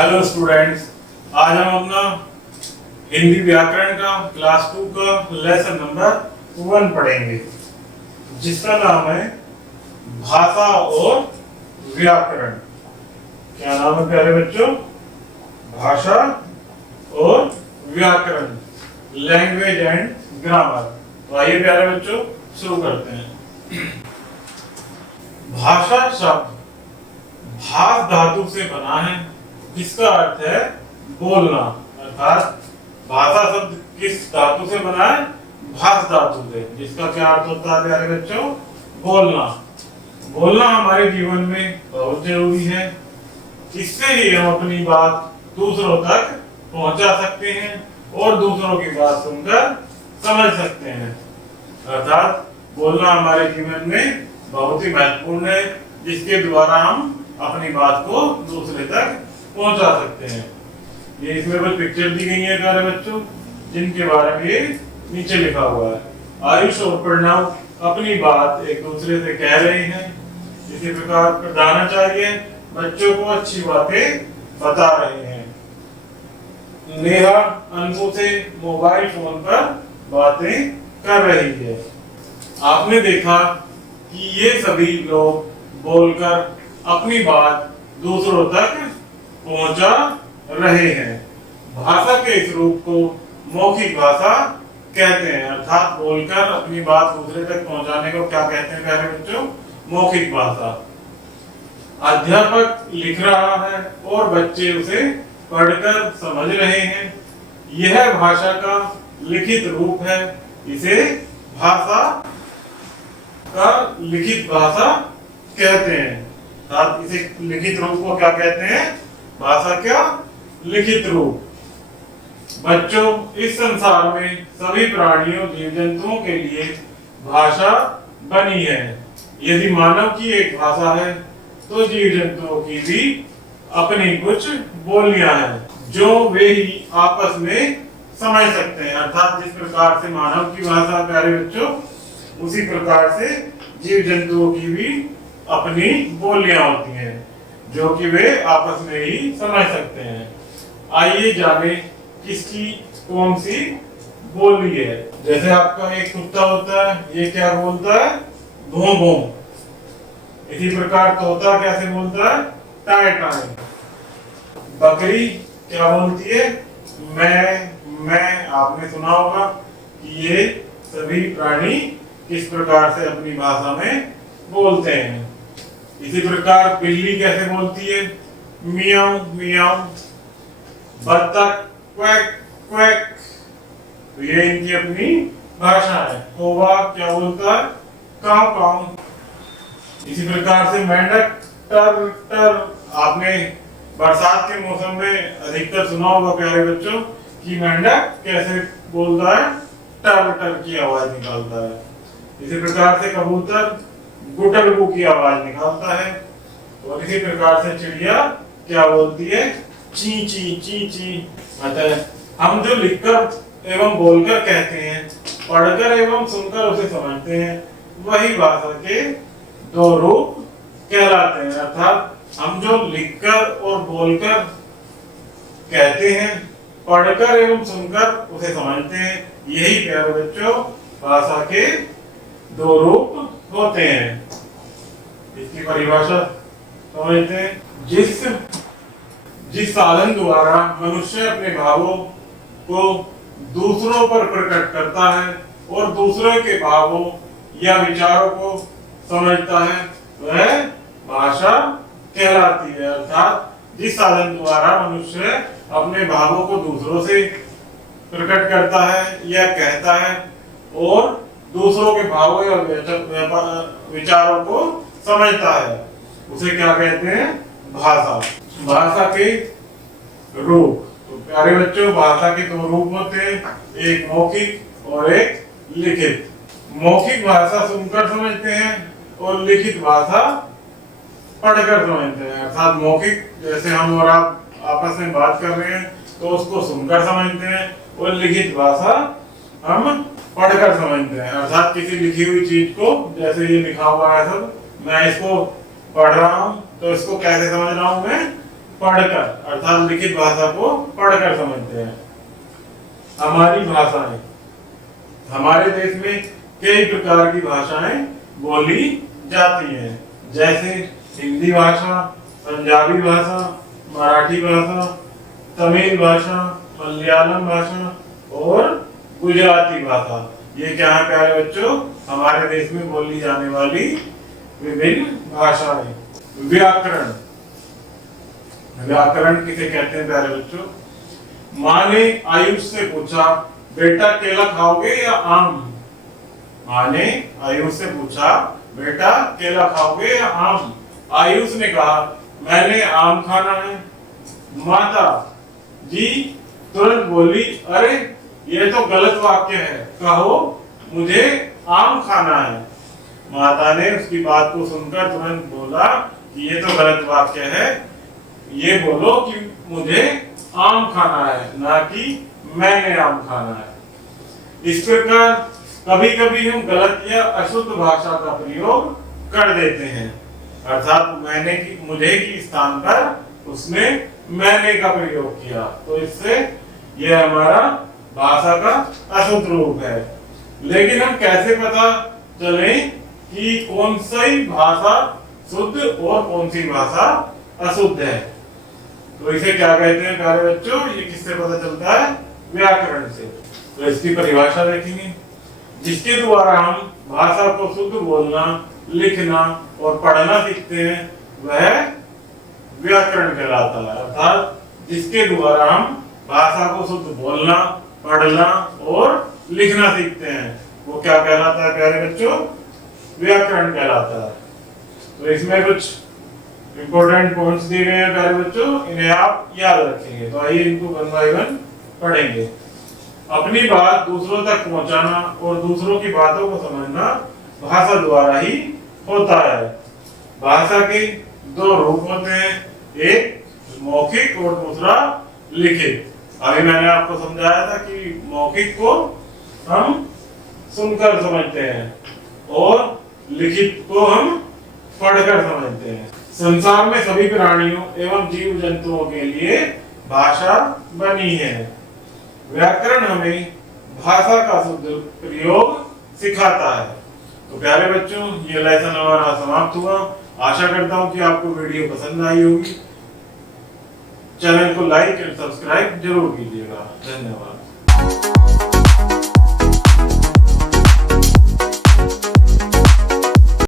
Hello students, आज हम अपना हिंदी व्याकरण का क्लास 2 का लेसन नंबर 1 पढ़ेंगे, जिसका नाम है भाषा और व्याकरण। क्या नाम है प्यारे बच्चों? भाषा और व्याकरण, लैंग्वेज एंड ग्रामर। तो आइए प्यारे बच्चों शुरू करते हैं। भाषा शब्द भास धातु से बना है, जिसका अर्थ है बोलना। अर्थात भाषा शब्द किस धातु से बना है? भास धातु से, जिसका क्या अर्थ होता है प्यारे बच्चों? बोलना। बोलना हमारे जीवन में बहुत जरूरी है। इससे ही हम अपनी बात दूसरों तक पहुंचा सकते हैं और दूसरों की बात सुनकर समझ सकते हैं। अर्थात बोलना हमारे जीवन में बहुत ही महत्वपूर्ण है, जिसके द्वारा हम अपनी बात को दूसरे तक पहुंचा सकते हैं। ये इसमें कुछ पिक्चर दी गई है प्यारे बच्चों, जिनके बारे में नीचे लिखा हुआ है। आयुष और प्रणव अपनी बात एक दूसरे से कह रहे हैं। इसी प्रकार प्रधानाचार्य बच्चों को अच्छी बातें बता रहे हैं। नेहा अनसू से मोबाइल फोन पर बातें कर रही है। आपने देखा कि ये सभी लोग बोलकर अपनी बात दूसरों तक पहुंचा रहे हैं। भाषा के इस रूप को मौखिक भाषा कहते हैं। अर्थात बोलकर अपनी बात दूसरे तक पहुंचाने को क्या कहते हैं प्यारे बच्चों? मौखिक भाषा। अध्यापक लिख रहा है और बच्चे उसे पढ़कर समझ रहे हैं। यह भाषा का लिखित रूप है। इसे भाषा का लिखित भाषा कहते हैं। इसे लिखित रूप को क्या कहते हैं? भाषा क्या? लिखित रूप। बच्चों, इस संसार में सभी प्राणियों जीव जंतुओं के लिए भाषा बनी है। यदि मानव की एक भाषा है, तो जीव जंतुओं की भी अपनी कुछ बोलियां हैं, जो वे ही आपस में समझ सकते हैं। अर्थात जिस प्रकार से मानव की भाषा प्यारे बच्चों, उसी प्रकार से जीव जंतुओं की भी अपनी बोलियां होती हैं, जो कि वे आपस में ही समझ सकते हैं। आइए जाने किसकी कौन सी बोली है। जैसे आपका एक कुत्ता होता है, ये क्या बोलता है? भों भों। इसी प्रकार तोता कैसे बोलता है? टाय टाय। बकरी क्या बोलती है? मैं। आपने सुना होगा कि ये सभी प्राणी किस प्रकार से अपनी भाषा में बोलते हैं। इसी प्रकार बिल्ली कैसे बोलती है? मियाऊ मियाऊ। बत्तख क्वैक क्वैक। तो ये इनकी अपनी भाषा है। कौवा क्या बोलता है? काव काव। इसी प्रकार से मेंढक टर टर। आपने बरसात के मौसम में अधिकतर सुना होगा प्यारे बच्चों कि मेंढक कैसे बोलता है? टर टर की आवाज निकालता है। इसी प्रकार से कबूतर गुटलगू की आवाज निकालता है। और इसी प्रकार से चिड़िया क्या बोलती है? ची ची ची ची। अतः हम जो लिखकर एवं बोलकर कहते हैं, पढ़कर एवं सुनकर उसे समझते हैं, वही भाषा के दो रूप कहलाते हैं। अर्थात हम जो लिखकर और बोलकर कहते हैं, पढ़कर एवं सुनकर उसे समझते हैं, यही प्यारे बच्चों भाषा के दो रूप होते हैं। इसकी परिभाषा समझते हैं। जिस साधन द्वारा मनुष्य अपने भावों को दूसरों पर प्रकट करता है और दूसरों के भावों या विचारों को समझता है, वह भाषा कहलाती है। अर्थात जिस साधन द्वारा मनुष्य अपने भावों को दूसरों से प्रकट करता है या कहता है और दूसरों के भावों या विचारों को समझता है, उसे क्या कहते हैं? भाषा। भाषा के रूप। तो प्यारे बच्चों, भाषा के दो रूप होते हैं, एक मौखिक और एक लिखित। मौखिक भाषा सुनकर समझते हैं और लिखित भाषा पढ़कर समझते हैं। अर्थात मौखिक जैसे हम और आप आपस में बात कर रहे हैं, तो उसको सुनकर समझते हैं, और लिखित भाषा हम पढ़कर समझते हैं। अर्थात किसी लिखी हुई चीज को, जैसे ये लिखा हुआ है सब, मैं इसको पढ़ रहा हूँ तो इसको कैसे समझ रहा हूँ? मैं पढ़कर अर्थात लिखित भाषा को पढ़कर समझते हैं। हमारी भाषाएं, हमारे देश में कई प्रकार की भाषाएं बोली जाती हैं, जैसे हिंदी भाषा, पंजाबी भाषा, मराठी भाषा, तमिल भाषा, मलयालम भाषा और गुजराती भाषा। ये क्या है प्यारे बच्चों, हमारे देश में बोली जाने वाली विभिन्न भाषाएं। व्याकरण, व्याकरण किसे कहते हैं प्यारे बच्चों? माँ ने आयुष से पूछा, बेटा केला खाओगे या आम? माँ ने आयुष से पूछा, बेटा केला खाओगे या आम? आयुष ने कहा, मैंने आम खाना है। माता जी तुरंत बोली, अरे ये तो गलत वाक्य है, कहो मुझे आम खाना है। माता ने उसकी बात को सुनकर तुरंत बोला कि ये तो गलत वाक्य है, ये बोलो कि मुझे आम खाना है, ना कि मैंने आम खाना है। इस प्रकार कभी कभी हम गलत या अशुद्ध भाषा का प्रयोग कर देते हैं, अर्थात मैंने की मुझे की स्थान पर उसने मैंने का प्रयोग किया, तो इससे यह हमारा भाषा का अशुद्ध रूप है। लेकिन हम कैसे पता चले कि कौन सी भाषा शुद्ध और कौन सी भाषा अशुद्ध है? तो इसे क्या कहते हैं प्यारे बच्चों? ये किससे पता चलता है? व्याकरण से। तो इसकी परिभाषा देखेंगे, जिसके द्वारा हम भाषा को शुद्ध बोलना, लिखना और पढ़ना सीखते हैं, वह व्याकरण कहलाता है। अर्थात जिसके द्वारा हम भाषा को शुद्ध बोलना, पढ़ना और लिखना सीखते हैं, वो क्या कहलाता है प्यारे बच्चों? व्याकरण कहलाता है। तो इसमें कुछ इंपॉर्टेंट पॉइंट्स दिए गए हैं प्यारे बच्चों, इन्हें आप याद रखेंगे। तो आइए इनको वन बाय वन पढ़ेंगे। अपनी बात दूसरों तक पहुंचाना और दूसरों की बातों को समझना भाषा द्वारा ही होता है। भाषा के दो रूप होते हैं, एक मौखिक और दूसरा लिखित। अभी मैंने आपको समझाया था कि मौखिक को हम सुनकर समझते हैं और लिखित को हम पढ़कर समझते हैं। संसार में सभी प्राणियों एवं जीव जंतुओं के लिए भाषा बनी है। व्याकरण हमें भाषा का शुद्ध प्रयोग सिखाता है। तो प्यारे बच्चों, ये लेसन हमारा समाप्त हुआ। आशा करता हूँ कि आपको वीडियो पसंद आई होगी। चैनल को लाइक और सब्सक्राइब जरूर कीजिएगा। धन्यवाद।